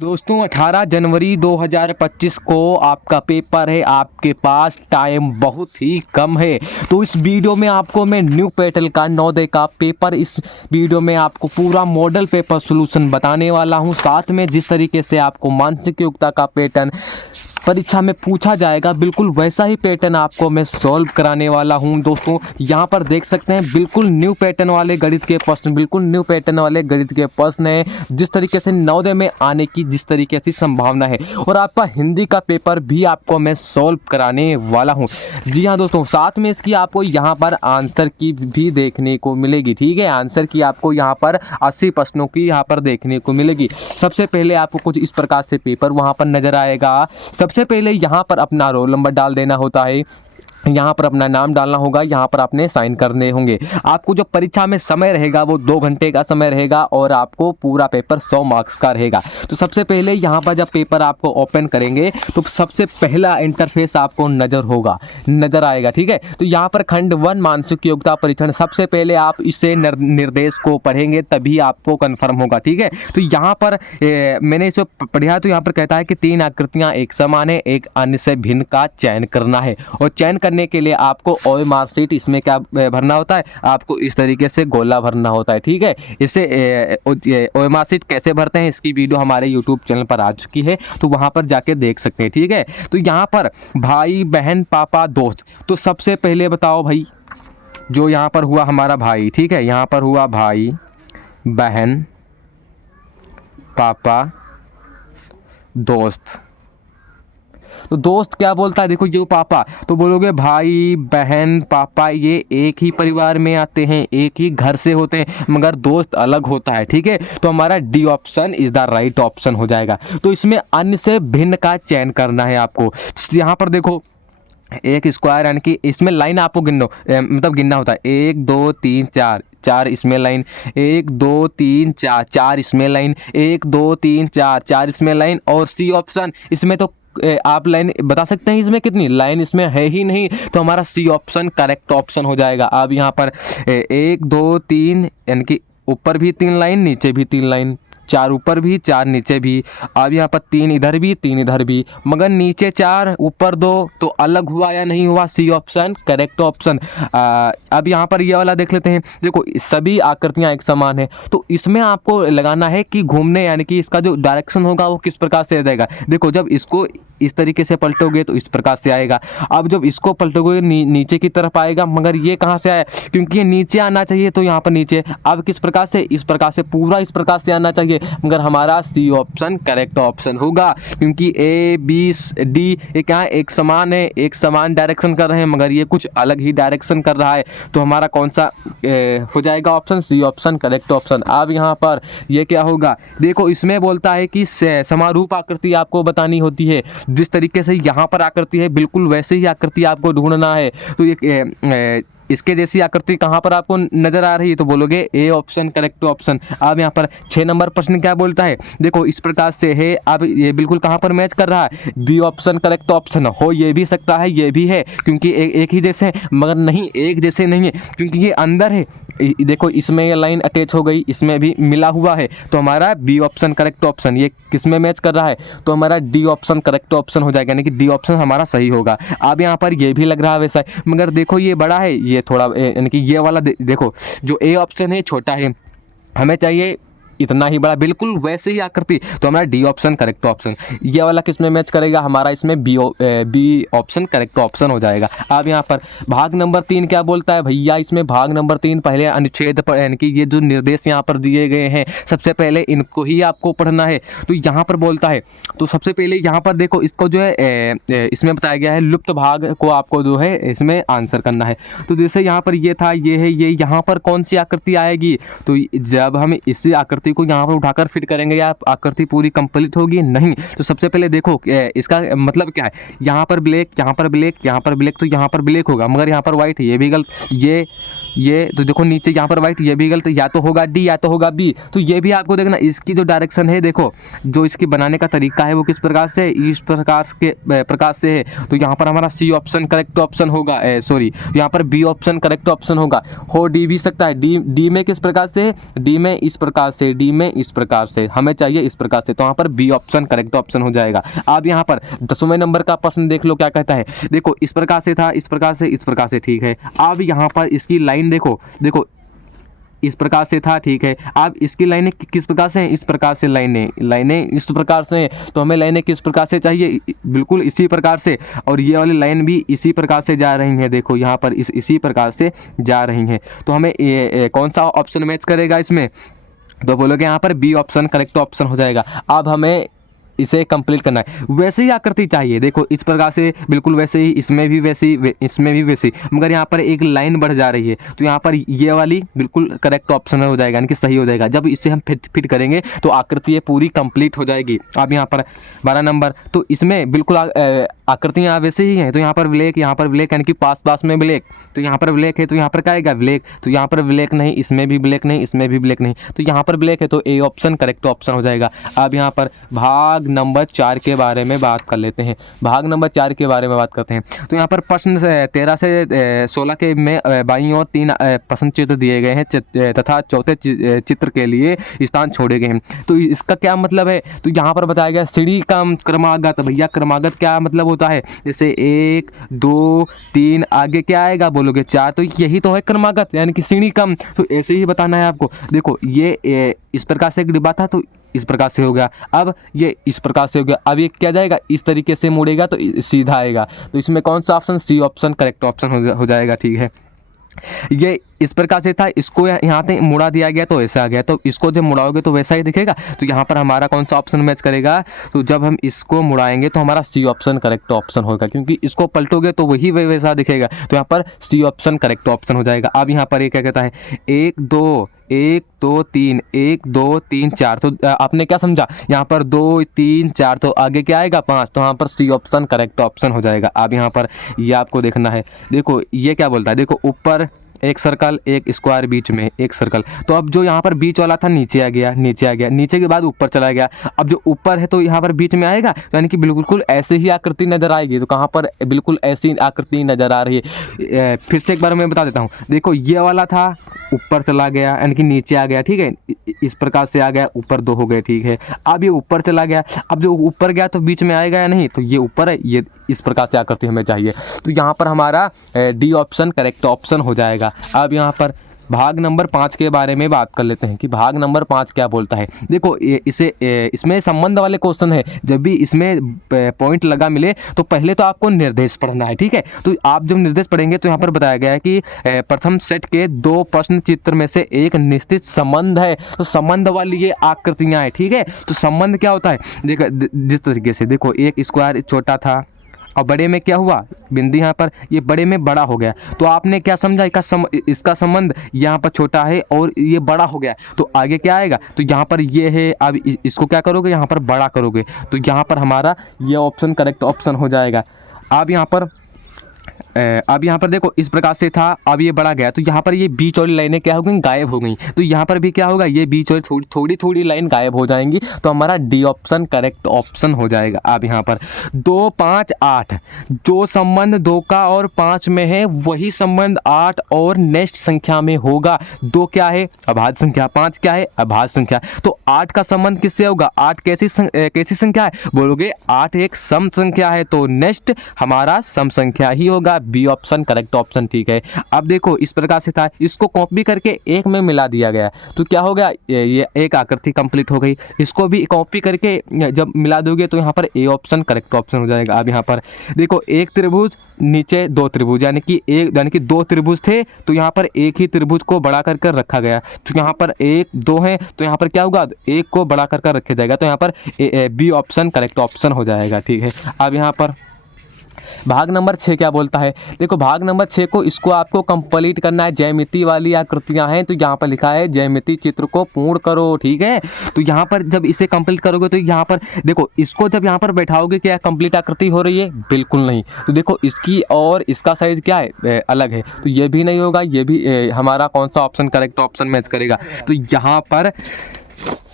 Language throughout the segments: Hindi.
दोस्तों 18 जनवरी 2025 को आपका पेपर है। आपके पास टाइम बहुत ही कम है। तो इस वीडियो में आपको मैं न्यू पैटर्न का नवोदय का पेपर इस वीडियो में आपको पूरा मॉडल पेपर सॉल्यूशन बताने वाला हूं। साथ में जिस तरीके से आपको मानसिक योग्यता का पैटर्न परीक्षा में पूछा जाएगा बिल्कुल वैसा ही पैटर्न आपको मैं सॉल्व कराने वाला हूं। दोस्तों यहाँ पर देख सकते हैं बिल्कुल न्यू पैटर्न वाले गणित के प्रश्न, बिल्कुल न्यू पैटर्न वाले गणित के प्रश्न है। जिस तरीके से नवोदय में आने की जिस तरीके से संभावना है, और आपका हिंदी का पेपर भी आपको मैं सॉल्व कराने वाला हूं। जी हाँ दोस्तों, साथ में इसकी आपको यहाँ पर आंसर की भी देखने को मिलेगी। ठीक है, आंसर की आपको यहाँ पर 80 प्रश्नों की यहाँ पर देखने को मिलेगी। सबसे पहले आपको कुछ इस प्रकार से पेपर वहाँ पर नजर आएगा। सबसे पहले यहाँ पर अपना रोल नंबर डाल देना होता है, यहाँ पर अपना नाम डालना होगा, यहाँ पर आपने साइन करने होंगे। आपको जो परीक्षा में समय रहेगा वो 2 घंटे का समय रहेगा और आपको पूरा पेपर 100 मार्क्स का रहेगा। तो सबसे पहले यहाँ पर जब पेपर आपको ओपन करेंगे तो सबसे पहला इंटरफेस आपको नजर आएगा। ठीक है, तो यहाँ पर खंड 1 मानसिक योग्यता परीक्षण, सबसे पहले आप इसे निर्देश को पढ़ेंगे तभी आपको कन्फर्म होगा। ठीक है, तो यहाँ पर मैंने इसे पढ़ा तो यहाँ पर कहता है कि 3 आकृतियाँ एक समान है, एक अन्य से भिन्न का चयन करना है। और चयन करने के लिए आपको ओए मार्कशीट इसमें क्या भरना होता है, आपको इस तरीके से गोला भरना होता है। ठीक है, इसे ओए मार्कशीट कैसे भरते हैं इसकी वीडियो हमारे यूट्यूब चैनल पर आ चुकी है, तो वहां पर जाके देख सकते हैं। ठीक है, तो यहाँ पर भाई बहन पापा दोस्त, तो सबसे पहले बताओ भाई, जो यहाँ पर हुआ हमारा भाई, ठीक है, यहाँ पर हुआ भाई बहन पापा दोस्त। तो दोस्त क्या बोलता है, देखो जो पापा, तो बोलोगे भाई बहन पापा ये एक ही परिवार में आते हैं, एक ही घर से होते हैं, मगर दोस्त अलग होता है। ठीक है, तो हमारा D option is the right option हो जाएगा। तो इसमें अन्य से भिन्न का चयन करना है आपको। यहाँ पर देखो एक स्क्वायर, यानी कि इसमें लाइन आपको गिनना होता है। 1 2 3 4, 4 इसमें लाइन, 1 2 3 4, 4 इसमें लाइन, 1 2 3 4, 4 इसमें लाइन। और सी ऑप्शन, इसमें तो आप लाइन बता सकते हैं इसमें कितनी लाइन, इसमें है ही नहीं, तो हमारा सी ऑप्शन करेक्ट ऑप्शन हो जाएगा। अब यहाँ पर 1 2 3, यानी कि ऊपर भी 3 लाइन, नीचे भी 3 लाइन, 4 ऊपर भी 4 नीचे भी। अब यहाँ पर 3 इधर भी 3 इधर भी, मगर नीचे 4 ऊपर 2, तो अलग हुआ या नहीं हुआ, सी ऑप्शन करेक्ट ऑप्शन। अब यहाँ पर ये वाला देख लेते हैं। देखो सभी आकृतियाँ एक समान है, तो इसमें आपको लगाना है कि घूमने, यानी कि इसका जो डायरेक्शन होगा वो किस प्रकार से आ जाएगा। देखो जब इसको इस तरीके से पलटोगे तो इस प्रकार से आएगा। अब जब इसको पलटोगे नीचे की तरफ आएगा, मगर ये कहाँ से आया, क्योंकि ये नीचे आना चाहिए तो यहाँ पर नीचे। अब किस प्रकार से, इस प्रकार से, पूरा इस प्रकार से आना चाहिए, मगर हमारा सी ऑप्शन करेक्ट ऑप्शन होगा, क्योंकि ए बी डी ये क्या है, एक समान है, एक समान डायरेक्शन कर रहे हैं, मगर ये कुछ अलग ही डायरेक्शन कर रहा है। तो हमारा कौन सा हो जाएगा option, C option correct option. अब यहाँ पर ये क्या होगा, देखो इसमें बोलता है कि समारूप आकृति आपको बतानी होती है। जिस तरीके से यहाँ पर आकृति है बिल्कुल वैसे ही आकृति आपको ढूंढना है। तो ये इसके जैसी आकृति कहाँ पर आपको नजर आ रही है, तो बोलोगे ए ऑप्शन करेक्ट ऑप्शन। अब यहाँ पर 6 नंबर प्रश्न क्या बोलता है, देखो इस प्रकार से है। अब ये बिल्कुल कहाँ पर मैच कर रहा है, बी ऑप्शन करेक्ट ऑप्शन। हो ये भी सकता है, ये भी है, क्योंकि एक ही जैसे हैं, मगर नहीं एक जैसे नहीं है, क्योंकि ये अंदर है। देखो इसमें ये लाइन अटैच हो गई, इसमें भी मिला हुआ है, तो हमारा बी ऑप्शन करेक्ट ऑप्शन। ये किसमें मैच कर रहा है, तो हमारा डी ऑप्शन करेक्ट ऑप्शन हो जाएगा, यानी कि डी ऑप्शन हमारा सही होगा। अब यहाँ पर ये भी लग रहा है वैसा है, मगर देखो ये बड़ा है, ये थोड़ा यानी कि ये वाला देखो जो ए ऑप्शन है छोटा है, हमें चाहिए इतना ही बड़ा, बिल्कुल वैसे ही आकृति, तो हमारा डी ऑप्शन करेक्ट ऑप्शन। ये वाला किस में मैच करेगा, हमारा इसमें बी ऑप्शन करेक्ट ऑप्शन हो जाएगा। अब यहाँ पर भाग नंबर 3 क्या बोलता है भैया, इसमें भाग नंबर 3 पहले अनुच्छेद पर, यानी कि ये जो निर्देश यहाँ पर दिए गए हैं सबसे पहले इनको ही आपको पढ़ना है। तो यहाँ पर बोलता है, तो सबसे पहले यहाँ पर देखो इसको जो है इसमें बताया गया है लुप्त भाग को आपको जो है इसमें आंसर करना है। तो जैसे यहाँ पर ये था, ये है, ये यहाँ पर कौन सी आकृति आएगी, तो जब हम इसी आकृति को यहाँ पर उठाकर फिट करेंगे या आकृति पूरी कंप्लीट होगी नहीं। तो सबसे पहले देखो इसका मतलब क्या है, यहाँ पर ब्लैक, यहाँ पर ब्लैक, यहाँ पर ब्लैक, तो यहाँ पर ब्लैक होगा, मगर यहाँ पर व्हाइट है, ये भी गलत, ये तो देखो नीचे यहाँ पर व्हाइट, ये भी गलत, या तो होगा डी या तो होगा बी। तो ये भी आपको देखना, इसकी जो डायरेक्शन है, देखो जो इसकी बनाने का तरीका है वो किस प्रकार से, इस प्रकार से है। तो यहाँ पर हमारा सी ऑप्शन करेक्ट ऑप्शन होगा, सॉरी यहाँ पर बी ऑप्शन करेक्ट ऑप्शन होगा। हो डी भी सकता है, डी में किस प्रकार से, डी में इस प्रकार से, डी में इस प्रकार से, हमें चाहिए इस प्रकार से, तो यहाँ पर बी ऑप्शन करेक्ट ऑप्शन हो जाएगा। अब यहाँ पर 10वें नंबर का प्रश्न देख लो क्या कहता है। देखो इस प्रकार से था, इस प्रकार से, इस प्रकार से, ठीक है। अब यहाँ पर इसकी लाइन देखो, देखो इस प्रकार से था, ठीक है। अब इसकी लाइनें किस प्रकार से हैं, इस प्रकार से लाइनें इस प्रकार से हैं, तो हमें लाइनें किस प्रकार से चाहिए, बिल्कुल इसी प्रकार से। और ये वाली लाइन भी इसी प्रकार से जा रही है, देखो यहाँ पर इसी प्रकार से जा रही हैं। तो हमें कौन सा ऑप्शन मैच करेगा इसमें, तो बोलोगे यहाँ पर बी ऑप्शन करेक्ट ऑप्शन हो जाएगा। अब हमें इसे कंप्लीट करना है। वैसे ही आकृति चाहिए, देखो इस प्रकार से, बिल्कुल वैसे ही, इसमें भी वैसी, इसमें भी वैसी, मगर यहाँ पर एक लाइन बढ़ जा रही है, तो यहाँ पर ये वाली बिल्कुल करेक्ट ऑप्शन हो जाएगा, यानी कि सही हो जाएगा। जब इसे हम फिट करेंगे तो आकृति ये पूरी कंप्लीट हो जाएगी। अब यहाँ पर 12 नंबर, तो इसमें बिल्कुल आकृतियाँ वैसे ही हैं, तो यहाँ पर ब्लैक, यहाँ पर ब्लैक, यानी कि पास में ब्लैक, तो यहाँ पर ब्लैक है, तो यहाँ पर क्या आएगा ब्लैक, तो यहाँ पर ब्लैक नहीं, इसमें भी ब्लैक नहीं, इसमें भी ब्लैक नहीं, तो यहाँ पर ब्लैक है, तो ए ऑप्शन करेक्ट ऑप्शन हो जाएगा। अब यहाँ पर भाग नंबर 4 के बारे में बात कर लेते हैं। भाग नंबर 4 के बारे में बात करते हैं। तो यहाँ पर प्रश्न 13 से 16 के में बाईं ओर 3 प्रश्न चित्र दिए गए हैं तथा चौथे चित्र के लिए स्थान छोड़े गए हैं। तो इसका क्या मतलब है, तो यहाँ पर बताया गया सीढ़ी का क्रमागत। भैया क्रमागत क्या मतलब होता है, जैसे 1 2 3 आगे क्या आएगा बोलोगे 4, तो यही तो है क्रमागत, यानी कि सीढ़ी कम। तो ऐसे ही बताना है आपको। देखो ये इस प्रकार से एक डिब्बा था, तो इस प्रकार से हो गया, अब ये इस प्रकार से हो गया, अब ये क्या जाएगा इस तरीके से मुड़ेगा तो सीधा आएगा। तो इसमें कौन सा option, C option correct option हो जाएगा, ठीक है। ये इस प्रकार से था, इसको यहाँ पे मुड़ा दिया गया तो ऐसा आ गया, तो इसको जब मुड़ाओगे तो वैसा ही दिखेगा। तो यहाँ पर हमारा कौन सा ऑप्शन मैच करेगा, तो जब हम इसको मुड़ाएंगे तो हमारा सी ऑप्शन करेक्ट ऑप्शन होगा, क्योंकि इसको पलटोगे तो वही वैसा दिखेगा। तो यहाँ पर सी ऑप्शन करेक्ट ऑप्शन हो जाएगा। अब यहाँ पर ये क्या कहता है, 1 2 3 1 2 3 4, तो आपने क्या समझा, यहाँ पर 2 3 4, तो आगे क्या आएगा 5, तो यहाँ पर सी ऑप्शन करेक्ट ऑप्शन हो जाएगा। अब यहाँ पर ये आपको देखना है, देखो ये क्या बोलता है, देखो ऊपर एक सर्कल, एक स्क्वायर, बीच में एक सर्कल, तो अब जो यहाँ पर बीच वाला था नीचे आ गया, नीचे के बाद ऊपर चला गया। अब जो ऊपर है तो यहाँ पर बीच में आएगा, तो यानी कि बिल्कुल ऐसे ही आकृति नजर आएगी। तो कहाँ पर बिल्कुल ऐसी आकृति नजर आ रही है। फिर से एक बार मैं बता देता हूँ, देखो ये वाला था, ऊपर चला गया, यानी कि नीचे आ गया, ठीक है, इस प्रकार से आ गया, ऊपर 2 हो गए, ठीक है। अब ये ऊपर चला गया, अब जो ऊपर गया तो बीच में आएगा या नहीं, तो ये ऊपर है, ये इस प्रकार से आकृति हमें चाहिए। तो यहाँ पर हमारा डी ऑप्शन करेक्ट ऑप्शन हो जाएगा। अब यहाँ पर भाग नंबर 5 के बारे में बात कर लेते हैं कि भाग नंबर 5 क्या बोलता है। देखो इसमें संबंध वाले क्वेश्चन है, जब भी इसमें पॉइंट लगा मिले तो पहले तो आपको निर्देश पढ़ना है, ठीक है। तो आप जब निर्देश पढ़ेंगे तो यहाँ पर बताया गया है कि प्रथम सेट के 2 प्रश्न चित्र में से एक निश्चित संबंध है, तो संबंध वाली ये आकृतियाँ हैं, ठीक है। तो संबंध क्या होता है, देखो जिस तरीके से, देखो एक स्क्वायर छोटा था और बड़े में क्या हुआ, बिंदी यहाँ पर, ये बड़े में बड़ा हो गया, तो आपने क्या समझा, इसका संबंध यहाँ पर छोटा है और ये बड़ा हो गया, तो आगे क्या आएगा, तो यहाँ पर ये है। अब इसको क्या करोगे, यहाँ पर बड़ा करोगे, तो यहाँ पर हमारा ये ऑप्शन करेक्ट ऑप्शन हो जाएगा। अब यहाँ पर देखो इस प्रकार से था, अब ये बढ़ा गया, तो यहाँ पर ये बीच वाली लाइनें क्या हो गई, गायब हो गई। तो यहाँ पर भी क्या होगा, ये बीच वाली थोड़ी लाइन गायब हो जाएंगी, तो हमारा डी ऑप्शन करेक्ट ऑप्शन हो जाएगा। अब यहाँ पर 2 5 8, जो संबंध 2 का और 5 में है वही संबंध 8 और नेक्स्ट संख्या में होगा। 2 क्या है, अभाज्य संख्या, 5 क्या है, अभाज्य संख्या। तो 8 का संबंध किससे होगा, 8 कैसी संख्या है बोलोगे, 8 एक सम संख्या है, तो नेक्स्ट हमारा सम संख्या ही होगा, बी ऑप्शन करेक्ट ऑप्शन, ठीक है। अब देखो इस प्रकार से था, इसको कॉपी करके एक में मिला दिया गया, तो क्या हो गया, ये एक आकृति कंप्लीट हो गई। इसको भी कॉपी करके जब मिला दोगे तो यहाँ पर ए ऑप्शन करेक्ट ऑप्शन हो जाएगा। अब यहाँ पर देखो एक त्रिभुज, नीचे 2 त्रिभुज, यानी कि 2 त्रिभुज थे, तो यहाँ पर एक ही त्रिभुज को बढ़ा कर रखा गया, तो यहाँ पर 1 2 है, तो यहाँ पर क्या होगा, एक को बढ़ा कर रखा जाएगा, तो यहाँ पर बी ऑप्शन करेक्ट ऑप्शन हो जाएगा, ठीक है। अब यहाँ पर भाग नंबर 6 क्या बोलता है, देखो भाग नंबर 6 को इसको आपको कंप्लीट करना है। ज्यामिति वाली आकृतियां हैं, तो यहाँ पर लिखा है ज्यामिति चित्र को पूर्ण करो, ठीक है। तो यहाँ पर जब इसे कंप्लीट करोगे तो यहाँ पर देखो, इसको जब यहाँ पर बैठाओगे क्या कंप्लीट आकृति हो रही है, बिल्कुल नहीं। तो देखो इसकी और इसका साइज क्या है, अलग है, तो ये भी नहीं होगा, ये भी हमारा कौन सा ऑप्शन करेक्ट ऑप्शन मैच करेगा। तो यहाँ पर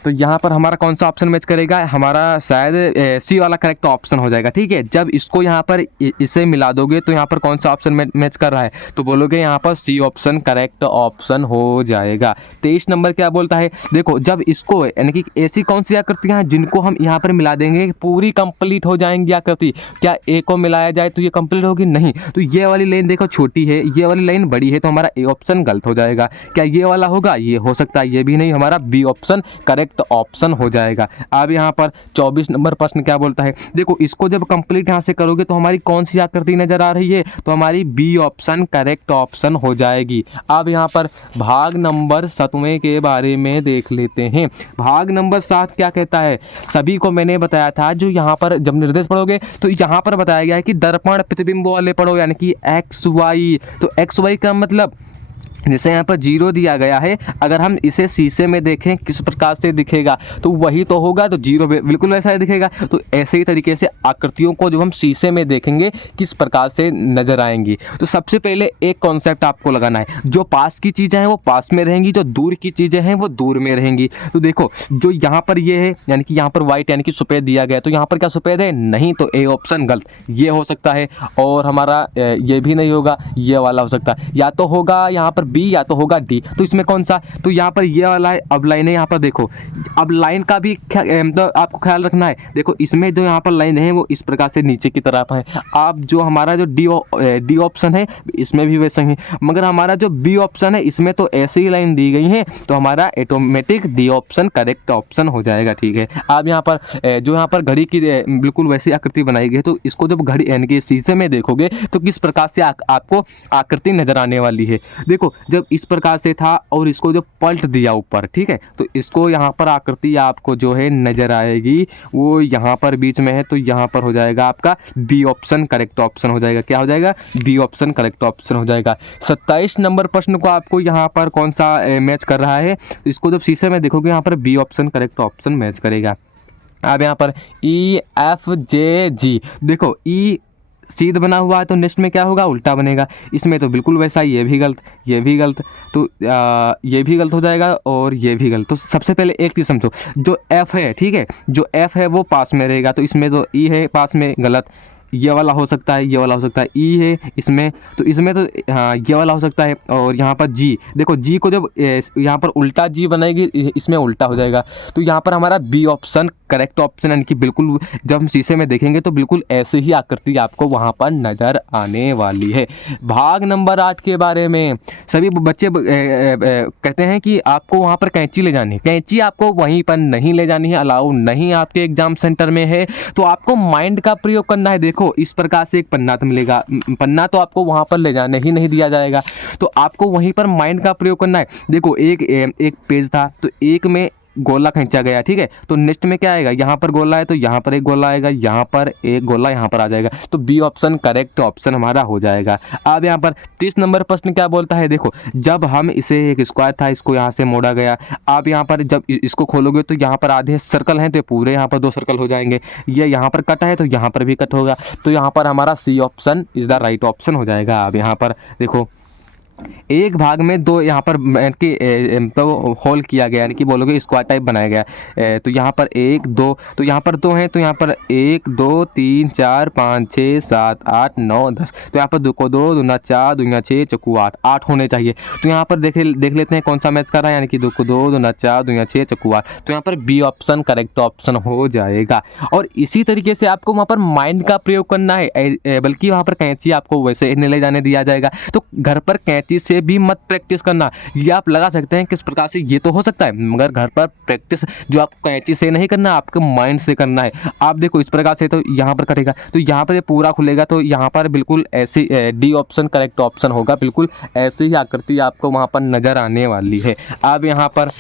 तो यहाँ पर हमारा कौन सा ऑप्शन मैच करेगा, हमारा शायद सी वाला करेक्ट ऑप्शन हो जाएगा। ठीक है, जब इसको यहाँ पर इसे मिला दोगे तो यहाँ पर कौन सा ऑप्शन मैच कर रहा है, तो बोलोगे यहाँ पर सी ऑप्शन करेक्ट ऑप्शन हो जाएगा। 23 नंबर क्या बोलता है, देखो जब इसको यानी कि ऐसी कौन सी आकृतियाँ हैं जिनको हम यहाँ पर मिला देंगे पूरी कंप्लीट हो जाएंगी आकृति। क्या ए को मिलाया जाए तो ये कंप्लीट होगी, नहीं। तो ये वाली लाइन देखो छोटी है, ये वाली लाइन बड़ी है, तो हमारा ए ऑप्शन गलत हो जाएगा। क्या ये वाला होगा, ये हो सकता है, ये भी नहीं, हमारा बी ऑप्शन करेक्ट ऑप्शन हो जाएगा। अब यहाँ पर 24 नंबर प्रश्न क्या बोलता है, देखो इसको जब कंप्लीट यहाँ से करोगे तो हमारी कौन सी आकृति नजर आ रही है, तो हमारी बी ऑप्शन करेक्ट ऑप्शन हो जाएगी। अब यहाँ पर भाग नंबर 7वें के बारे में देख लेते हैं। भाग नंबर 7 क्या कहता है, सभी को मैंने बताया था जो यहाँ पर जब निर्देश पढ़ोगे तो यहाँ पर बताया गया है कि दर्पण प्रतिबिंब वाले पढ़ो, यानी कि एक्स वाई। तो एक्स वाई का मतलब जैसे यहाँ पर 0 दिया गया है, अगर हम इसे शीशे में देखें किस प्रकार से दिखेगा, तो वही तो होगा, तो 0 बिल्कुल वैसा ही दिखेगा। तो ऐसे ही तरीके से आकृतियों को जब हम शीशे में देखेंगे किस प्रकार से नजर आएंगी। तो सबसे पहले एक कॉन्सेप्ट आपको लगाना है, जो पास की चीज़ें हैं वो पास में रहेंगी, जो दूर की चीज़ें हैं वो दूर में रहेंगी। तो देखो जो यहाँ पर ये है यानी कि यहाँ पर व्हाइट यानी कि सफ़ेद दिया गया, तो यहाँ पर क्या सफ़ेद है, नहीं, तो ए ऑप्शन गलत, ये हो सकता है। और हमारा ये भी नहीं होगा, ये वाला हो सकता है, या तो होगा यहाँ पर बी या तो होगा डी। तो इसमें कौन सा, तो यहाँ पर ये वाला है। अब लाइन है यहाँ पर देखो, अब लाइन का भी मतलब आपको ख्याल रखना है। देखो इसमें जो यहाँ पर लाइन है वो इस प्रकार से नीचे की तरफ है। आप जो हमारा जो डी ऑप्शन है इसमें भी वैसे ही, मगर हमारा जो बी ऑप्शन है इसमें तो ऐसे ही लाइन दी गई है, तो हमारा automatic D option correct option हो जाएगा। ठीक है, आप यहाँ पर जो यहाँ पर घड़ी की बिल्कुल वैसी आकृति बनाई गई है, तो इसको जब घड़ी यानी कि शीशे में देखोगे तो किस प्रकार से आपको आकृति नजर आने वाली है। देखो जब इस प्रकार से था और इसको जो पलट दिया ऊपर, ठीक है, तो इसको यहाँ पर आकृति आपको जो है नजर आएगी, वो यहाँ पर बीच में है, तो यहाँ पर हो जाएगा आपका बी ऑप्शन करेक्ट ऑप्शन हो जाएगा। क्या हो जाएगा, बी ऑप्शन करेक्ट ऑप्शन हो जाएगा। 27 नंबर प्रश्न को आपको यहाँ पर कौन सा मैच कर रहा है, इसको जब शीशे में देखोगे यहाँ पर B option correct option match करेगा। अब यहाँ पर ई एफ जे जी, देखो ई सीध बना हुआ है तो नेक्स्ट में क्या होगा, उल्टा बनेगा। इसमें तो बिल्कुल वैसा, ये भी गलत, ये भी गलत, तो ये भी गलत हो जाएगा और ये भी गलत। तो सबसे पहले एक चीज़ समझो, जो एफ है, ठीक है, जो एफ है वो पास में रहेगा, तो इसमें तो ई है पास में, गलत। ये वाला हो सकता है, ये वाला हो सकता है, ई है इसमें, तो इसमें तो हाँ ये वाला हो सकता है। और यहाँ पर जी, देखो जी को जब यहाँ पर उल्टा जी बनाएगी, इसमें उल्टा हो जाएगा, तो यहाँ पर हमारा बी ऑप्शन करेक्ट ऑप्शन, यानी कि बिल्कुल जब हम शीशे में देखेंगे तो बिल्कुल ऐसे ही आकृति आपको वहाँ पर नज़र आने वाली है। भाग नंबर 8 के बारे में सभी बच्चे कहते हैं कि आपको वहाँ पर कैंची ले जानी है, कैंची आपको वहीं पर नहीं ले जानी है, अलाउ नहीं आपके एग्जाम सेंटर में है, तो आपको माइंड का प्रयोग करना है। देखो इस प्रकार से एक पन्ना तो मिलेगा, पन्ना तो आपको वहाँ पर ले जाने ही नहीं दिया जाएगा, तो आपको वहीं पर माइंड का प्रयोग करना है। देखो एक पेज था, तो एक में गोला खींचा गया, ठीक है, तो नेक्स्ट में क्या आएगा, यहाँ पर गोला है तो यहाँ पर एक गोला आएगा, यहाँ पर एक गोला यहाँ पर आ जाएगा, तो बी ऑप्शन करेक्ट ऑप्शन हमारा हो जाएगा। अब यहाँ पर 30 नंबर प्रश्न क्या बोलता है, देखो जब हम इसे एक स्क्वायर था, इसको यहाँ से मोड़ा गया, आप यहाँ पर जब इसको खोलोगे तो यहाँ पर आधे सर्कल हैं, तो पूरे यहाँ पर 2 सर्कल हो जाएंगे। ये यहाँ पर कट है तो यहाँ पर भी कट होगा, तो यहाँ पर हमारा C option is the right option हो जाएगा। अब यहाँ पर देखो एक भाग में 2 यहाँ पर तो होल किया गया, यानी कि बोलोगे स्क्वायर टाइप बनाया गया, तो यहाँ पर 1 2, तो यहाँ पर 2 हैं, तो यहाँ पर 1 2 3 4 5 6 7 8 9 10, तो यहाँ पर 2 को 2 दूना 4 दूना 6 चक्कू 8 8 होने चाहिए। तो यहाँ पर देख लेते हैं कौन सा मैच कर रहा है, यानी कि 2 को 2 दूना 4 दूना 6 चक्कू 8, तो यहाँ पर बी ऑप्शन करेक्ट ऑप्शन हो जाएगा। और इसी तरीके से आपको वहाँ पर माइंड का प्रयोग करना है, बल्कि वहाँ पर कैंची आपको वैसे नहीं ले जाने दिया जाएगा, तो घर पर चीज से भी मत प्रैक्टिस करना। ये आप लगा सकते हैं किस प्रकार से, ये तो हो सकता है, मगर घर पर प्रैक्टिस जो आपको कैंची से नहीं करना, आपके माइंड से करना है। आप देखो इस प्रकार से, तो यहाँ पर कटेगा, तो यहाँ पर ये पूरा खुलेगा, तो यहाँ पर बिल्कुल ऐसी डी ऑप्शन करेक्ट ऑप्शन होगा, बिल्कुल ऐसी ही आकृति आपको वहाँ पर नजर आने वाली है। अब यहाँ पर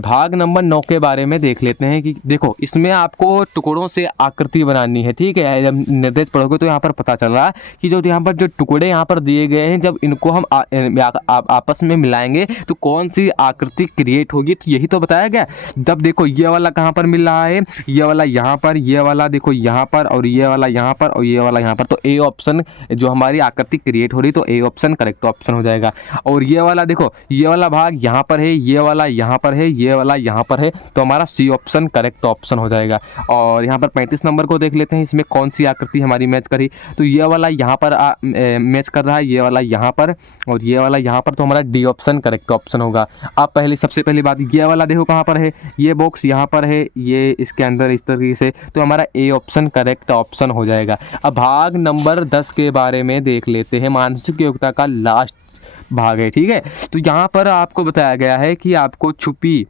भाग नंबर 9 के बारे में देख लेते हैं कि देखो इसमें आपको टुकड़ों से आकृति बनानी है, ठीक है। जब निर्देश पढ़ोगे तो यहाँ पर पता चल रहा है कि जो यहाँ पर जो टुकड़े यहाँ पर दिए गए हैं, जब इनको हम आपस में मिलाएंगे तो कौन सी आकृति क्रिएट होगी, तो यही तो बताया गया। जब देखो ये वाला कहाँ पर मिल रहा है, ये वाला यहाँ पर, ये वाला देखो यहाँ पर, और ये वाला यहाँ पर, और ये वाला यहाँ पर, तो ए ऑप्शन जो हमारी आकृति क्रिएट हो रही, तो ए ऑप्शन करेक्ट ऑप्शन हो जाएगा। और ये वाला देखो, ये वाला भाग यहाँ पर है, ये वाला यहाँ पर है, है, ये वाला यहाँ पर है, तो हमारा सी ऑप्शन करेक्ट ऑप्शन हो जाएगा। और यहाँ पर 35 नंबर को देख लेते हैं, इसमें कौन सी आकृति हमारी मैच करी। तो ये वाला यहाँ पर मैच कर रहा है, ये वाला यहाँ पर और ये वाला यहाँ पर, तो हमारा डी ऑप्शन करेक्ट ऑप्शन होगा। अब सबसे पहली बात, ये वाला देखो कहाँ पर है, ये बॉक्स यहाँ पर है, ये इसके अंदर इस तरीके से, तो हमारा ए ऑप्शन करेक्ट ऑप्शन हो जाएगा। अब भाग नंबर 10 के बारे में देख लेते हैं, मानसिक योग्यता का लास्ट भाग है, ठीक है। तो यहाँ पर आपको बताया गया है कि आपको छुपी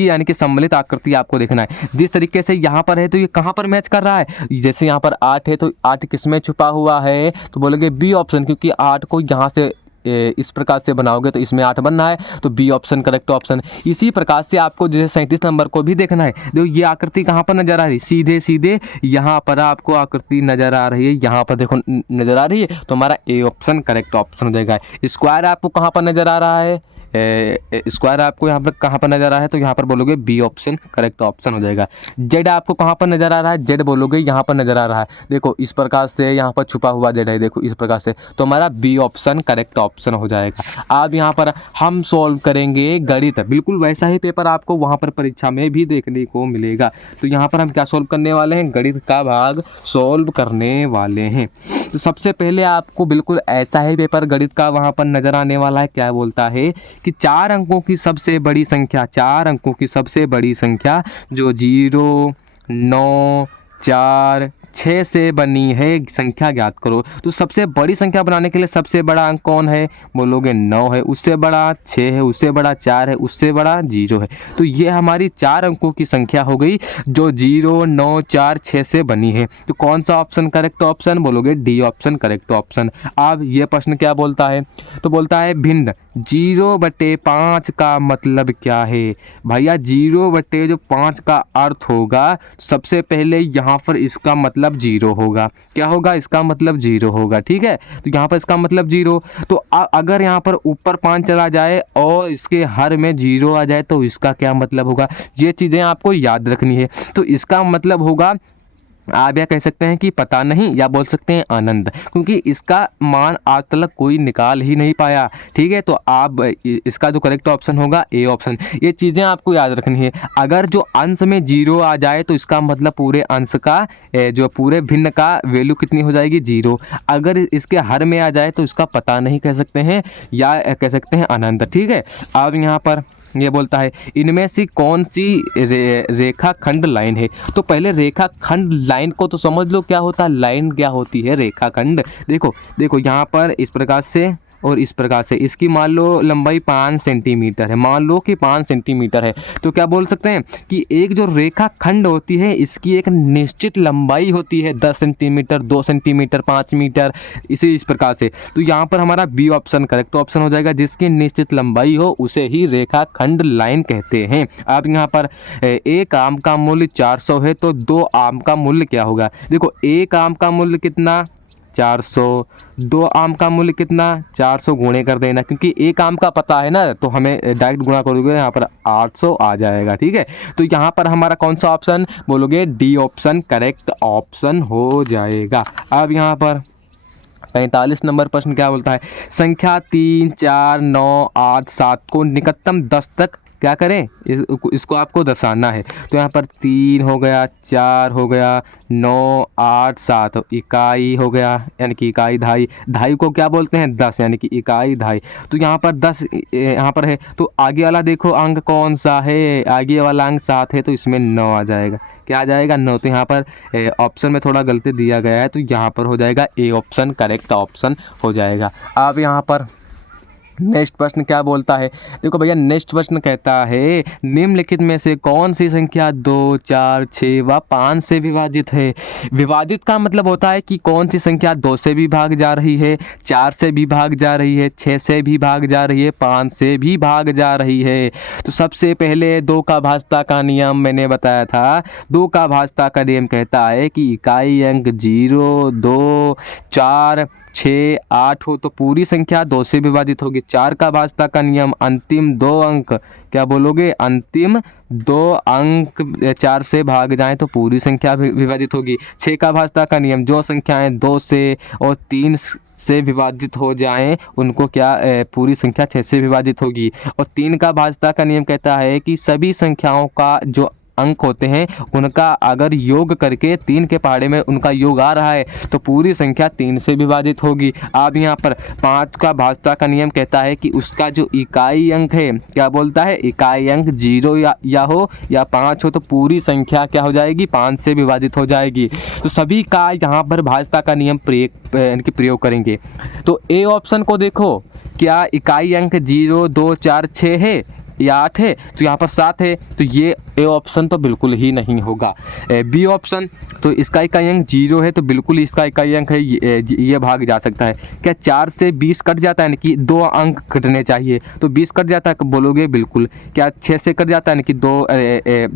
यानी कि सम्मिलित आकृति आपको देखना है। जिस तरीके से यहाँ पर है तो ये कहाँ पर मैच कर रहा है, जैसे यहाँ पर 8 है तो 8 किस में छुपा हुआ है, तो बोलोगे बी ऑप्शन, क्योंकि 8 को यहाँ से इस प्रकार से बनाओगे तो इसमें 8 बनना है, तो बी ऑप्शन करेक्ट ऑप्शन। इसी प्रकार से आपको जैसे 37 नंबर को भी देखना है। देखो ये आकृति कहाँ पर नजर आ रही है, सीधे सीधे यहाँ पर आपको आकृति नजर आ रही है, यहाँ पर देखो नजर आ रही है, तो हमारा ए ऑप्शन करेक्ट ऑप्शन हो जाएगा। स्क्वायर आपको कहाँ पर नजर आ रहा है, स्क्वायर आपको यहाँ पर कहाँ पर नजर आ रहा है, तो यहाँ पर बोलोगे बी ऑप्शन करेक्ट ऑप्शन हो जाएगा। जेड आपको कहाँ पर नजर आ रहा है, जेड बोलोगे यहाँ पर नजर आ रहा है, देखो इस प्रकार से यहाँ पर छुपा हुआ जेड है, देखो इस प्रकार से, तो हमारा बी ऑप्शन करेक्ट ऑप्शन हो जाएगा। अब यहाँ पर हम सॉल्व करेंगे गणित, बिल्कुल वैसा ही पेपर आपको वहाँ पर परीक्षा में भी देखने को मिलेगा। तो यहाँ पर हम क्या सॉल्व करने वाले हैं, गणित का भाग सॉल्व करने वाले हैं। तो सबसे पहले आपको बिल्कुल ऐसा ही पेपर गणित का वहाँ पर नजर आने वाला है। क्या बोलता है कि 4 अंकों की सबसे बड़ी संख्या, 4 अंकों की सबसे बड़ी संख्या जो 0, 9, 4, 6 से बनी है संख्या ज्ञात करो। तो सबसे बड़ी संख्या बनाने के लिए सबसे बड़ा अंक कौन है, बोलोगे 9 है, उससे बड़ा 6 है, उससे बड़ा 4 है, उससे बड़ा 0 है। तो ये हमारी 4 अंकों की संख्या हो गई जो 0, 9, 4, 6 से बनी है। तो कौन सा ऑप्शन करेक्ट ऑप्शन, बोलोगे डी ऑप्शन करेक्ट ऑप्शन। अब ये प्रश्न क्या बोलता है, तो बोलता है भिन्न 0/5 का मतलब क्या है। भैया 0/5 का अर्थ होगा, सबसे पहले यहाँ पर इसका मतलब 0 होगा। क्या होगा, इसका मतलब 0 होगा, ठीक है। तो यहाँ पर इसका मतलब 0, तो अगर यहाँ पर ऊपर 5 चला जाए और इसके हर में 0 आ जाए तो इसका क्या मतलब होगा, ये चीज़ें आपको याद रखनी है। तो इसका मतलब होगा, आप यह कह सकते हैं कि पता नहीं, या बोल सकते हैं आनंद, क्योंकि इसका मान आज तक कोई निकाल ही नहीं पाया, ठीक है। तो आप इसका जो करेक्ट ऑप्शन होगा ए ऑप्शन। ये चीज़ें आपको याद रखनी है। अगर जो अंश में 0 आ जाए तो इसका मतलब पूरे अंश का जो पूरे भिन्न का वैल्यू कितनी हो जाएगी, 0। अगर इसके हर में आ जाए तो इसका पता नहीं कह सकते हैं, या कह सकते हैं अनंत, ठीक है। अब यहाँ पर ये बोलता है इनमें से कौन सी रेखाखंड लाइन है। तो पहले रेखाखंड लाइन को तो समझ लो क्या होता है, लाइन क्या होती है, रेखाखंड। देखो देखो यहाँ पर इस प्रकार से और इस प्रकार से, इसकी मान लो लंबाई 5 सेंटीमीटर है, मान लो कि 5 सेंटीमीटर है, तो क्या बोल सकते हैं कि एक जो रेखाखंड होती है इसकी एक निश्चित लंबाई होती है, 10 सेंटीमीटर, 2 सेंटीमीटर, 5 मीटर, इस प्रकार से। तो यहाँ पर हमारा बी ऑप्शन करेक्ट ऑप्शन हो जाएगा, जिसकी निश्चित लंबाई हो उसे ही रेखाखंड लाइन कहते हैं। अब यहाँ पर एक आम का मूल्य 400 है, तो 2 आम का मूल्य क्या होगा। देखो एक आम का मूल्य कितना, 400, 2 आम का मूल्य कितना, 400 गुणे कर देना, क्योंकि एक आम का पता है ना, तो हमें डायरेक्ट गुणा करोगे यहाँ पर 800 आ जाएगा, ठीक है। तो यहाँ पर हमारा कौन सा ऑप्शन, बोलोगे डी ऑप्शन करेक्ट ऑप्शन हो जाएगा। अब यहाँ पर 45 नंबर प्रश्न क्या बोलता है, संख्या 3, 4, 9, 8, 7 को निकटतम 10 तक क्या करें, इसको आपको दर्शाना है। तो यहाँ पर 3 हो गया, 4 हो गया, 9, 8, 7 इकाई हो गया, यानी कि इकाई धाई, धाई को क्या बोलते हैं 10, यानी कि इकाई धाई। तो यहाँ पर 10 यहाँ पर है, तो आगे वाला देखो अंक कौन सा है, आगे वाला अंक 7 है, तो इसमें 9 आ जाएगा। क्या आ जाएगा, 9। तो यहाँ पर ऑप्शन में थोड़ा गलती दिया गया है, तो यहाँ पर हो जाएगा ए ऑप्शन करेक्ट ऑप्शन हो जाएगा। अब यहाँ पर नेक्स्ट प्रश्न क्या बोलता है, देखो भैया नेक्स्ट प्रश्न कहता है निम्नलिखित में से कौन सी संख्या 2, 4, 6 व 5 से विभाजित है। विभाजित का मतलब होता है कि कौन सी संख्या 2 से भी भाग जा रही है, 4 से भी भाग जा रही है, 6 से भी भाग जा रही है, 5 से भी भाग जा रही है। तो सबसे पहले 2 का भाजता का नियम मैंने बताया था। 2 का भाजता का नियम कहता है कि इकाई अंक 0, 2, 4, 6, 8 हो तो पूरी संख्या 2 से विभाजित होगी। 4 का भाजता का नियम, अंतिम 2 अंक, क्या बोलोगे, अंतिम 2 अंक 4 से भाग जाएं तो पूरी संख्या विभाजित होगी। 6 का भाजता का नियम, जो संख्याएं 2 से और 3 से विभाजित हो जाएं उनको क्या पूरी संख्या 6 से विभाजित होगी। और 3 का भाजता का नियम कहता है कि सभी संख्याओं का जो अंक होते हैं उनका अगर योग करके 3 के पहाड़े में उनका योग आ रहा है तो पूरी संख्या 3 से विभाजित होगी। अब यहाँ पर 5 का भाजता का नियम कहता है कि उसका जो इकाई अंक है, क्या बोलता है, इकाई अंक 0 या हो या 5 हो तो पूरी संख्या क्या हो जाएगी, 5 से विभाजित हो जाएगी। तो सभी का यहाँ पर भाजता का नियम प्रयोग करेंगे। तो ए ऑप्शन को देखो, क्या इकाई अंक 0 2 4 6 है या 8 है, तो यहाँ पर 7 है, तो ये ए ऑप्शन तो बिल्कुल ही नहीं होगा। बी ऑप्शन, तो इसका इकाई अंक 0 है तो बिल्कुल इसका इकाई अंक है, ये भाग जा सकता है। क्या 4 से 20 कट जाता है, यानी कि 2 अंक कटने चाहिए, तो 20 कट जाता है, बोलोगे बिल्कुल। क्या 6 से कट जाता है, यानी कि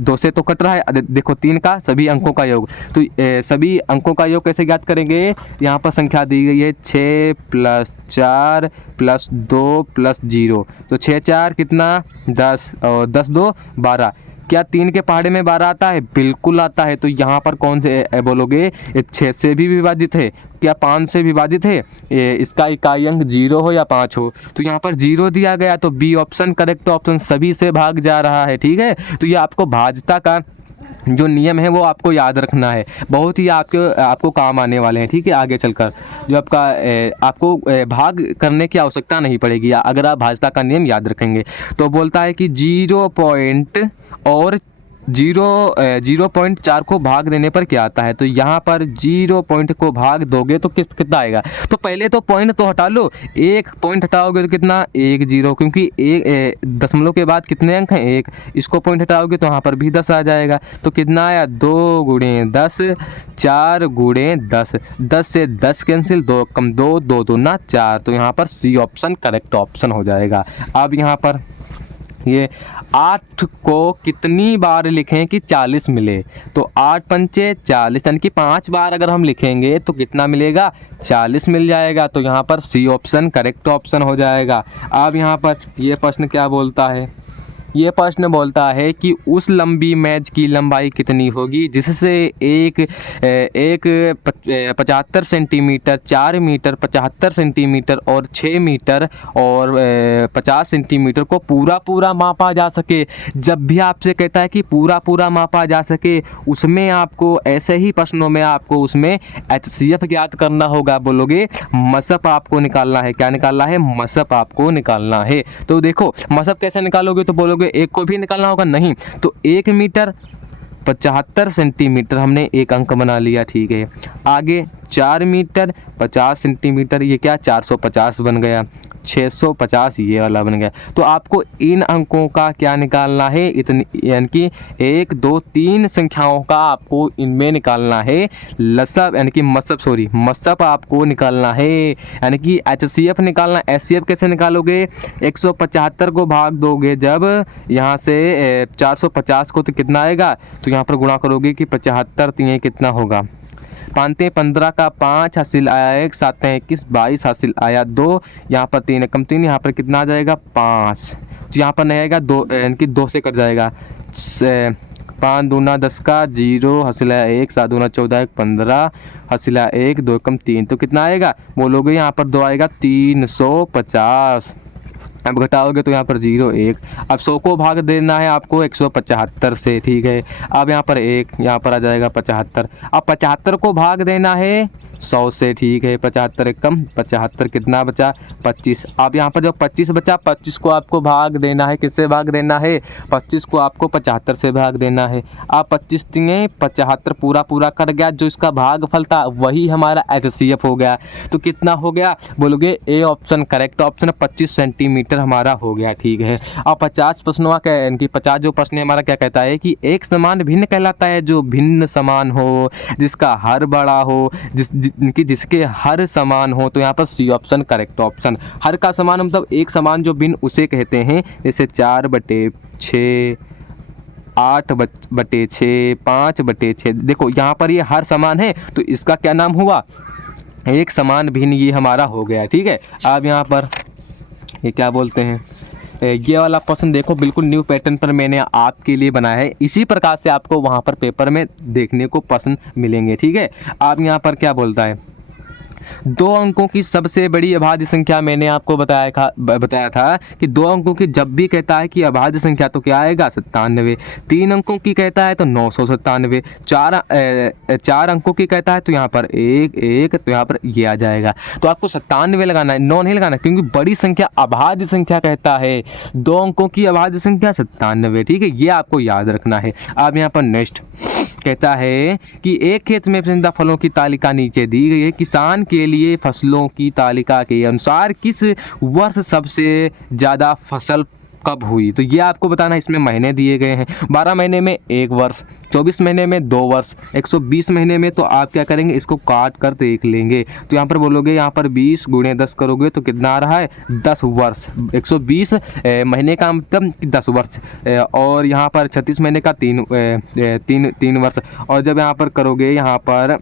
2 से तो कट रहा है, देखो 3 का सभी अंकों का योग, तो सभी अंकों का योग कैसे ज्ञात करेंगे, यहाँ पर संख्या दी गई है 6 + 4 + 2 + 0, तो 6 4 कितना 10 और 10 2 12। क्या 3 के पहाड़े में 12 आता है, बिल्कुल आता है। तो यहाँ पर कौन से बोलोगे, 6 से भी विभाजित है, क्या 5 से विभाजित है, इसका इकाई अंक 0 हो या 5 हो, तो यहाँ पर 0 दिया गया, तो बी ऑप्शन करेक्ट ऑप्शन, सभी से भाग जा रहा है। ठीक है, तो ये आपको भाजता का जो नियम है वो आपको याद रखना है, बहुत ही आपको काम आने वाले हैं। ठीक है, आगे चलकर जो आपको भाग करने की आवश्यकता नहीं पड़ेगी अगर आप भाजता का नियम याद रखेंगे। तो बोलता है कि 0 और 0.4 को भाग देने पर क्या आता है, तो यहाँ पर 0 पॉइंट को भाग दोगे तो कितना आएगा, तो पहले तो पॉइंट तो हटा लो, 1 पॉइंट हटाओगे तो कितना 1 0, क्योंकि एक दशमलव के बाद कितने अंक हैं 1, इसको पॉइंट हटाओगे तो यहाँ पर भी 10 आ जाएगा, तो कितना आया 2 × 10 4 × 10, 10 से 10 कैंसिल, 2 कम 2 2 2 4, तो यहाँ पर सी ऑप्शन करेक्ट ऑप्शन हो जाएगा। अब यहाँ पर ये 8 को कितनी बार लिखें कि 40 मिले, तो 8 पंचे 40, यानी कि 5 बार अगर हम लिखेंगे तो कितना मिलेगा, 40 मिल जाएगा। तो यहाँ पर सी ऑप्शन करेक्ट ऑप्शन हो जाएगा। अब यहाँ पर ये प्रश्न क्या बोलता है, ये प्रश्न बोलता है कि उस लंबी मैच की लंबाई कितनी होगी जिससे एक 75 सेंटीमीटर, 4 मीटर, 75 सेंटीमीटर और 6 मीटर और 50 सेंटीमीटर को पूरा मापा जा सके। जब भी आपसे कहता है कि पूरा मापा जा सके, उसमें आपको ऐसे ही प्रश्नों में आपको उसमें HCF ज्ञात करना होगा। बोलोगे मसप आपको निकालना है, क्या निकालना है, मसप आपको निकालना है। तो देखो मसप कैसे निकालोगे, तो बोलोगे एक को भी निकालना होगा, नहीं, तो 1 मीटर 75 सेंटीमीटर हमने एक अंक बना लिया। ठीक है, आगे 4 मीटर 50 सेंटीमीटर, ये क्या 450 बन गया, 650 ये वाला बन गया। तो आपको इन अंकों का क्या निकालना है, इतनी यानी कि 1 2 3 संख्याओं का आपको इनमें निकालना है लसब, यानी कि मसब आपको निकालना है, यानी कि HCF निकालना। HCF कैसे निकालोगे, 175 को भाग दोगे जब यहाँ से 450 को, तो कितना आएगा, तो यहाँ पर गुणा करोगे कि 75 तो ये कितना होगा, 5 15 का 5 हासिल आया 1, 7 21 22 हासिल आया 2, यहाँ पर 3 कम 3, यहाँ पर कितना आ जाएगा 5, तो यहाँ पर नहीं आएगा 2, यानी कि 2 से कट जाएगा, 5 दूना 10 का 0 हासिल आया 1, 7 दूना 14 15 हासिल आया 1, 2 कम 3, तो कितना आएगा, बोलोगे यहाँ पर 2 आएगा 350। अब घटाओगे तो यहाँ पर 0 1, अब 100 को भाग देना है आपको 175 से। ठीक है, अब यहाँ पर 1, यहाँ पर आ जाएगा 75, अब 75 को भाग देना है 100 से। ठीक है, 75 एक कम 75, कितना बचा 25। अब यहाँ पर जो 25 बचा, 25 को आपको भाग देना है, किससे भाग देना है, 25 को आपको 75 से भाग देना है। अब 25 तिये 75 पूरा कट गया, जो इसका भागफल था वही हमारा HCF हो गया। तो कितना हो गया, बोलोगे ए ऑप्शन करेक्ट ऑप्शन, 25 सेंटीमीटर हमारा हो गया। ठीक है, अब 50 प्रश्नों का इनकी 50 जो प्रश्न है हमारा क्या कहता है कि एक समान भिन्न कहलाता है जो भिन्न समान हो, जिसका हर बड़ा हो, जिसके हर समान हो। तो यहाँ पर सी ऑप्शन करेक्ट ऑप्शन। हर का समान मतलब एक समान जो भिन्न उसे कहते हैं, जैसे 4/6, 8/6, 5/6। देखो यहाँ पर ये हर समान है तो इसका क्या नाम हुआ, एक समान भिन्न, ये हमारा हो गया। ठीक है, अब यहाँ पर ये क्या बोलते हैं, ये वाला प्रश्न देखो बिल्कुल न्यू पैटर्न पर मैंने आपके लिए बनाया है, इसी प्रकार से आपको वहाँ पर पेपर में देखने को प्रश्न मिलेंगे। ठीक है, अब यहाँ पर क्या बोलता है, दो अंकों की सबसे बड़ी अभाज्य संख्या मैंने आपको बताया था कि दो अंकों की जब भी कहता है कि अभाज्य संख्या तो क्या आएगा 97। तीन अंकों की कहता है तो 997। चार अंकों की कहता है तो यहाँ पर एक एक, तो यहाँ पर ये आ जाएगा। तो आपको 97 लगाना है, 9 नहीं लगाना, क्योंकि बड़ी संख्या अभाज्य संख्या कहता है। दो अंकों की अभाज्य संख्या 97, ठीक है, ये आपको याद रखना है। अब यहाँ पर नेक्स्ट कहता है कि एक खेत में पसंदीदा फलों की तालिका नीचे दी गई है। किसान के लिए फसलों की तालिका के अनुसार किस वर्ष सबसे ज़्यादा फसल कब हुई? तो ये आपको बताना है। इसमें महीने दिए गए हैं, 12 महीने में 1 वर्ष, 24 महीने में 2 वर्ष, 120 महीने में, तो आप क्या करेंगे, इसको काट कर देख लेंगे। तो यहाँ पर बोलोगे, यहाँ पर 20 गुणे 10 करोगे तो कितना आ रहा है 10 वर्ष। 120 महीने का मतलब 10 वर्ष, और यहाँ पर 36 महीने का 3 वर्ष। और जब यहाँ पर करोगे, यहाँ पर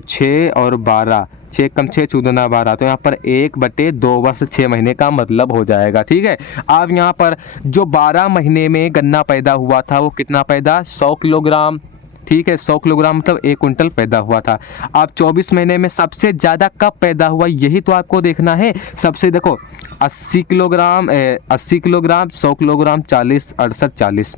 6 और 12, 6 कम 6 चौदह 12, तो यहाँ पर 1/2 वर्ष 6 महीने का मतलब हो जाएगा, ठीक है। अब यहाँ पर जो 12 महीने में गन्ना पैदा हुआ था वो कितना पैदा, 100 किलोग्राम, ठीक है, 100 किलोग्राम मतलब 1 कुंटल पैदा हुआ था। अब 24 महीने में सबसे ज़्यादा कब पैदा हुआ, यही तो आपको देखना है। सबसे देखो 80 किलोग्राम, 80 किलोग्राम, 100 किलोग्राम, 40, 68, 40,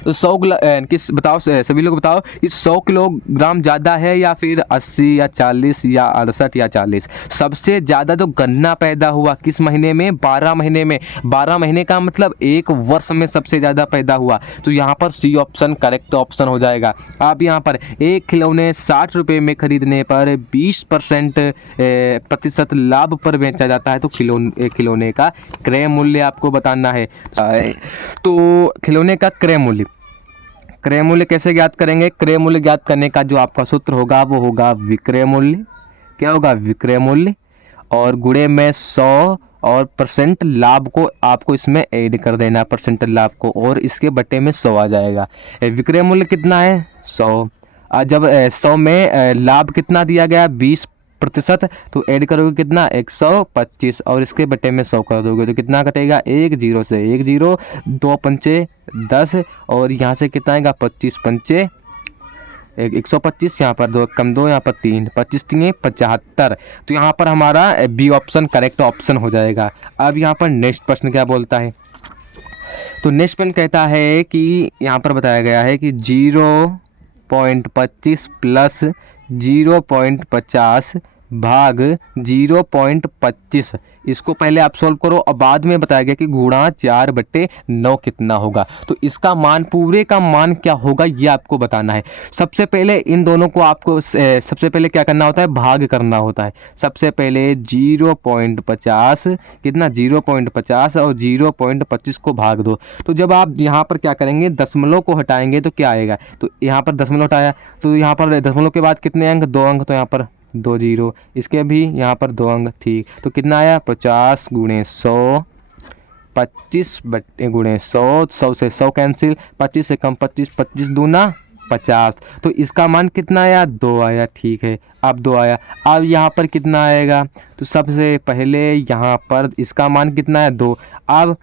तो 100 किस बताओ, सभी लोग बताओ कि 100 किलोग्राम ज़्यादा है या फिर 80 या 40 या 68 या 40? सबसे ज़्यादा तो गन्ना पैदा हुआ किस महीने में, 12 महीने में। 12 महीने का मतलब 1 वर्ष में सबसे ज़्यादा पैदा हुआ, तो यहाँ पर सी ऑप्शन करेक्ट ऑप्शन हो जाएगा। आप यहाँ पर एक खिलौने 60 रुपये में खरीदने पर 20% लाभ पर बेचा जाता है, तो खिलौने का क्रय मूल्य आपको बताना है। तो खिलौने का क्रय मूल्य कैसे ज्ञात करेंगे? क्रय मूल्य ज्ञात करने का जो आपका सूत्र होगा वो होगा विक्रय मूल्य। क्या होगा? विक्रय मूल्य, और गुणे में 100 और परसेंट लाभ को आपको इसमें ऐड कर देना, परसेंट लाभ को, और इसके बटे में 100 आ जाएगा। विक्रय मूल्य कितना है 100, जब 100 में लाभ कितना दिया गया 20%, तो ऐड करोगे कितना 125, और इसके बटे में 100 कर दोगे तो कितना कटेगा, 1 0 से 1 0, 2 पंचे 10, और यहाँ से कितना आएगा 25 पंचे 125, यहाँ पर 2 कम 2, यहाँ पर 3, 25 3 75। तो यहाँ पर हमारा बी ऑप्शन करेक्ट ऑप्शन हो जाएगा। अब यहाँ पर नेक्स्ट प्रश्न क्या बोलता है? तो नेक्स्ट प्रश्न कहता है कि यहाँ पर बताया गया है कि 0.25 प्लस 0.50 भाग 0.25, इसको पहले आप सोल्व करो और बाद में बताया गया कि गुणा 4/9 कितना होगा। तो इसका मान, पूरे का मान क्या होगा ये आपको बताना है। सबसे पहले इन दोनों को आपको सबसे पहले क्या करना होता है, भाग करना होता है। सबसे पहले 0.50 कितना 0.50 और 0.25 को भाग दो। तो जब आप यहाँ पर क्या करेंगे, दशमलव को हटाएंगे तो क्या आएगा, तो यहाँ पर दशमलव हटाया, तो यहाँ पर दशमलव के बाद कितने अंक, 2 अंक, तो यहाँ पर 2 0, इसके भी यहाँ पर 2 अंक, ठीक। तो कितना आया 50 गुणे 100, 25 गुणे 100, 100 से 100 कैंसिल, 25 से कम 25, 25 दूना 50, तो इसका मान कितना आया 2 आया, ठीक है। अब 2 आया, अब यहाँ पर कितना आएगा, तो सबसे पहले यहाँ पर इसका मान कितना है 2। अब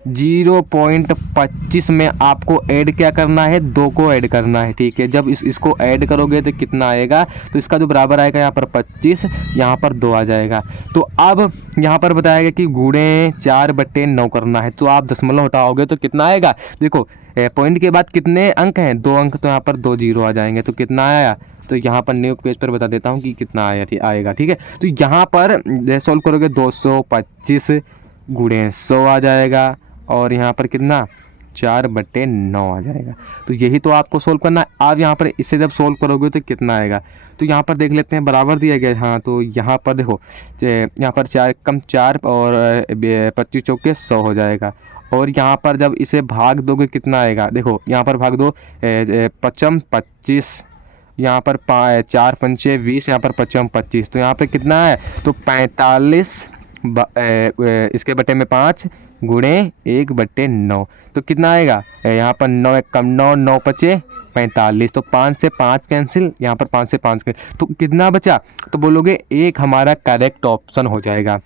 0.25 में आपको ऐड क्या करना है, 2 को ऐड करना है, ठीक है। जब इसको ऐड करोगे तो कितना आएगा, तो इसका जो बराबर आएगा यहाँ पर 25, यहाँ पर 2 आ जाएगा। तो अब यहाँ पर बताया गया कि गुणे 4/9 करना है, तो आप दशमलव हटाओगे तो कितना आएगा, देखो पॉइंट के बाद कितने अंक हैं, 2 अंक, तो यहाँ पर 2 0 आ जाएंगे, तो कितना आया, तो यहाँ पर न्यू पेज पर बता देता हूँ कि कितना आएगा, ठीक है। तो यहाँ पर सोल्व करोगे 225 गुणे 100 आ जाएगा, और यहाँ पर कितना 4/9 आ जाएगा। तो यही तो आपको सोल्व करना है। आप यहाँ पर इसे जब सोल्व करोगे तो कितना आएगा, तो यहाँ पर देख लेते हैं, बराबर दिया गया, हाँ, तो यहाँ पर देखो यहाँ पर 4 कम 4 और 25 चौके 100 हो जाएगा। और यहाँ पर जब इसे भाग दोगे कितना आएगा, देखो यहाँ पर भाग दो 55 25, यहाँ पर 4 पंचे 20, यहाँ पर 55 25, तो यहाँ पर कितना है, तो 45 इसके बटे में 5 गुणे 1/9, तो कितना आएगा, यहाँ पर 9 1 कम 9, 9 पचे 45, तो 5 से 5 कैंसिल, यहाँ पर 5 से 5 कैंसिल, तो कितना बचा, तो बोलोगे 1 हमारा करेक्ट ऑप्शन हो जाएगा।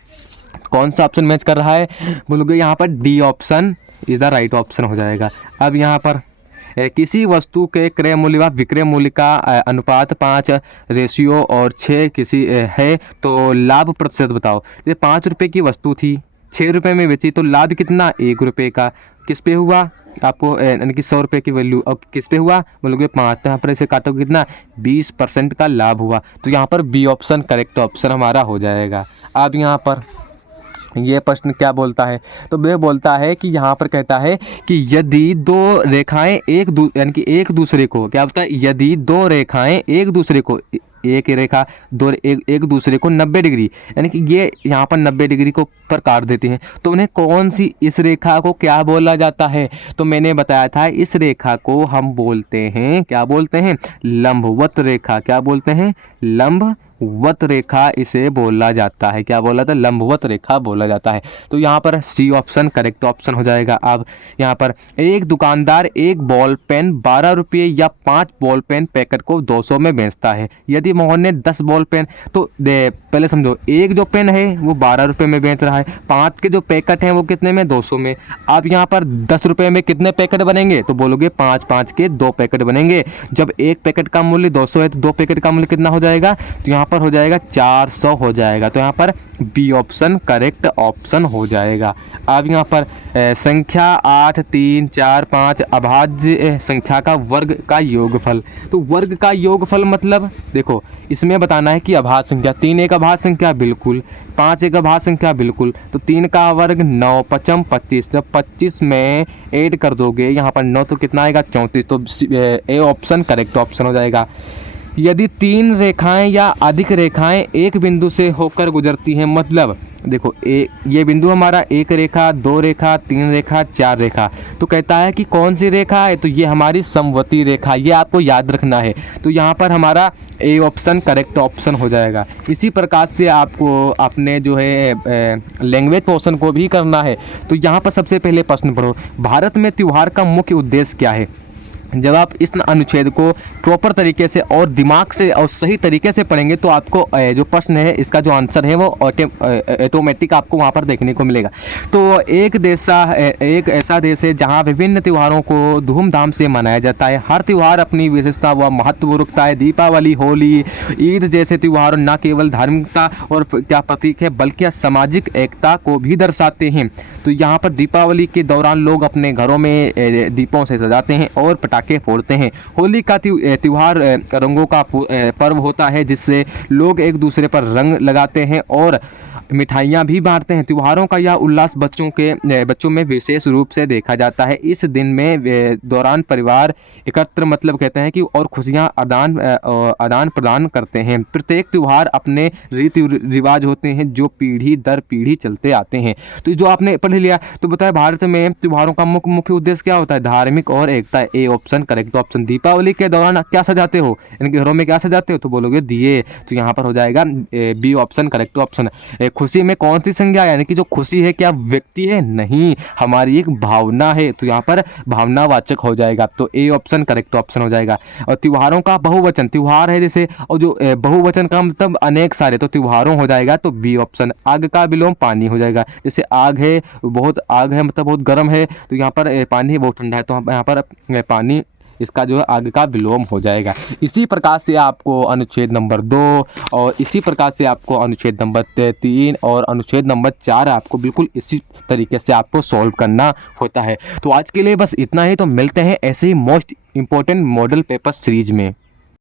कौन सा ऑप्शन मैच कर रहा है, बोलोगे यहाँ पर D option is the right option हो जाएगा। अब यहाँ पर किसी वस्तु के क्रय मूल्य व विक्रय मूल्य का अनुपात 5 रेशियो और 6 किसी है तो लाभ प्रतिशत बताओ। ये 5 रुपये की वस्तु थी, 6 रुपये में बेची तो लाभ कितना, 1 रुपये का। किस पे हुआ आपको, यानी कि 100 रुपये की वैल्यू, और किस पे हुआ बोलोगे 5, तो यहाँ पर इसे काटो कितना, 20% का लाभ हुआ। तो यहाँ पर बी ऑप्शन करेक्ट ऑप्शन हमारा हो जाएगा। अब यहाँ पर ये प्रश्न क्या बोलता है, तो वह बोलता है कि यहाँ पर कहता है कि यदि दो रेखाएं यानी कि एक दूसरे को, क्या बोलता है, यदि दो रेखाएं एक दूसरे को, एक रेखा दो एक दूसरे को 90 डिग्री, यानी कि ये यहाँ पर 90 डिग्री को पर काट देती हैं, तो उन्हें कौन सी, इस रेखा को क्या बोला जाता है। तो मैंने बताया था इस रेखा को हम बोलते हैं, क्या बोलते हैं, लंबवत रेखा। क्या बोलते हैं, लंबवत रेखा इसे बोला जाता है। क्या बोला था, लंबवत रेखा बोला जाता है। तो यहाँ पर सी ऑप्शन करेक्ट ऑप्शन हो जाएगा। अब यहाँ पर एक दुकानदार एक बॉल पेन 12 रुपये या 5 बॉल पेन पैकेट को 200 में बेचता है। यदि मोहन ने 10 बॉल पेन, तो पहले समझो, एक जो पेन है वो 12 रुपये में बेच रहा है, 5 के जो पैकेट हैं वो कितने में, 200 में। अब यहाँ पर 10 रुपये में कितने पैकेट बनेंगे, तो बोलोगे 5 के 2 पैकेट बनेंगे। जब एक पैकेट का मूल्य 200 है तो 2 पैकेट का मूल्य कितना हो जाएगा, तो यहाँ पर हो जाएगा 400 हो जाएगा। तो यहाँ पर बी ऑप्शन करेक्ट ऑप्शन हो जाएगा। अब यहाँ पर संख्या 8, 3, 4, 5 अभाज्य संख्या का वर्ग का योगफल। तो वर्ग का योगफल मतलब देखो, इसमें बताना है कि अभाज्य संख्या, 3 एक अभाज्य संख्या बिल्कुल, 5 एक अभाज्य संख्या बिल्कुल, तो 3 का वर्ग 9 5 25, जब 25 में ऐड कर दोगे यहाँ पर 9 तो कितना आएगा, 34। तो ए ऑप्शन करेक्ट ऑप्शन हो जाएगा। यदि 3 रेखाएं या अधिक रेखाएं एक बिंदु से होकर गुजरती हैं, मतलब देखो ये बिंदु हमारा 1 रेखा, 2 रेखा, 3 रेखा, 4 रेखा, तो कहता है कि कौन सी रेखा है, तो ये हमारी समवर्ती रेखा, ये आपको याद रखना है। तो यहाँ पर हमारा ए ऑप्शन करेक्ट ऑप्शन हो जाएगा। इसी प्रकार से आपको अपने जो है लैंग्वेज पोर्शन को भी करना है। तो यहाँ पर सबसे पहले प्रश्न पढ़ो, भारत में त्योहार का मुख्य उद्देश्य क्या है। जब आप इस अनुच्छेद को प्रॉपर तरीके से और दिमाग से और सही तरीके से पढ़ेंगे तो आपको जो प्रश्न है इसका जो आंसर है वो ऑटोमेटिक आपको वहाँ पर देखने को मिलेगा। तो एक ऐसा देश है जहाँ विभिन्न त्योहारों को धूमधाम से मनाया जाता है। हर त्यौहार अपनी विशेषता व महत्व रखता है। दीपावली, होली, ईद जैसे त्यौहार न केवल धार्मिकता और क्या प्रतीक है बल्कि सामाजिक एकता को भी दर्शाते हैं। तो यहाँ पर दीपावली के दौरान लोग अपने घरों में दीपों से सजाते हैं और पटाखे फोड़ते हैं। होली का त्योहार रंगों का पर्व होता है जिससे लोग एक दूसरे पर रंग लगाते हैं और मिठाइयाँ भी बांटते हैं। त्योहारों का यह उल्लास बच्चों में विशेष रूप से देखा जाता है। इस दिन में दौरान परिवार एकत्र मतलब कहते हैं कि और खुशियाँ आदान प्रदान करते हैं। प्रत्येक त्यौहार अपने रीति रिवाज होते हैं जो पीढ़ी दर पीढ़ी चलते आते हैं। तो जो आपने पढ़ लिया तो बताया भारत में त्योहारों का मुख्य उद्देश्य क्या होता है, धार्मिक और एकता। A option correct option. Deepavali के दौरान क्या सजाते हो, इनके घरों में क्या सजाते हो, तो बोलोगे दिए। तो यहाँ पर हो जाएगा बी ऑप्शन करेक्ट ऑप्शन। खुशी में कौन सी संज्ञा, यानी कि जो खुशी है क्या व्यक्ति है, नहीं, हमारी एक भावना है। तो यहाँ पर भावनावाचक हो जाएगा। तो ए ऑप्शन करेक्ट ऑप्शन हो जाएगा। और त्योहारों का बहुवचन, त्योहार है जैसे, और जो बहुवचन का मतलब अनेक सारे, तो त्योहारों हो जाएगा। तो बी ऑप्शन। आग का विलोम पानी हो जाएगा। जैसे आग है, बहुत आग है मतलब बहुत गर्म है, तो यहाँ पर पानी बहुत ठंडा है, तो यहाँ पर पानी इसका जो है आग का विलोम हो जाएगा। इसी प्रकार से आपको अनुच्छेद नंबर 2 और इसी प्रकार से आपको अनुच्छेद नंबर 3 और अनुच्छेद नंबर 4 आपको बिल्कुल इसी तरीके से आपको सॉल्व करना होता है। तो आज के लिए बस इतना ही। तो मिलते हैं ऐसे ही most important model paper series में।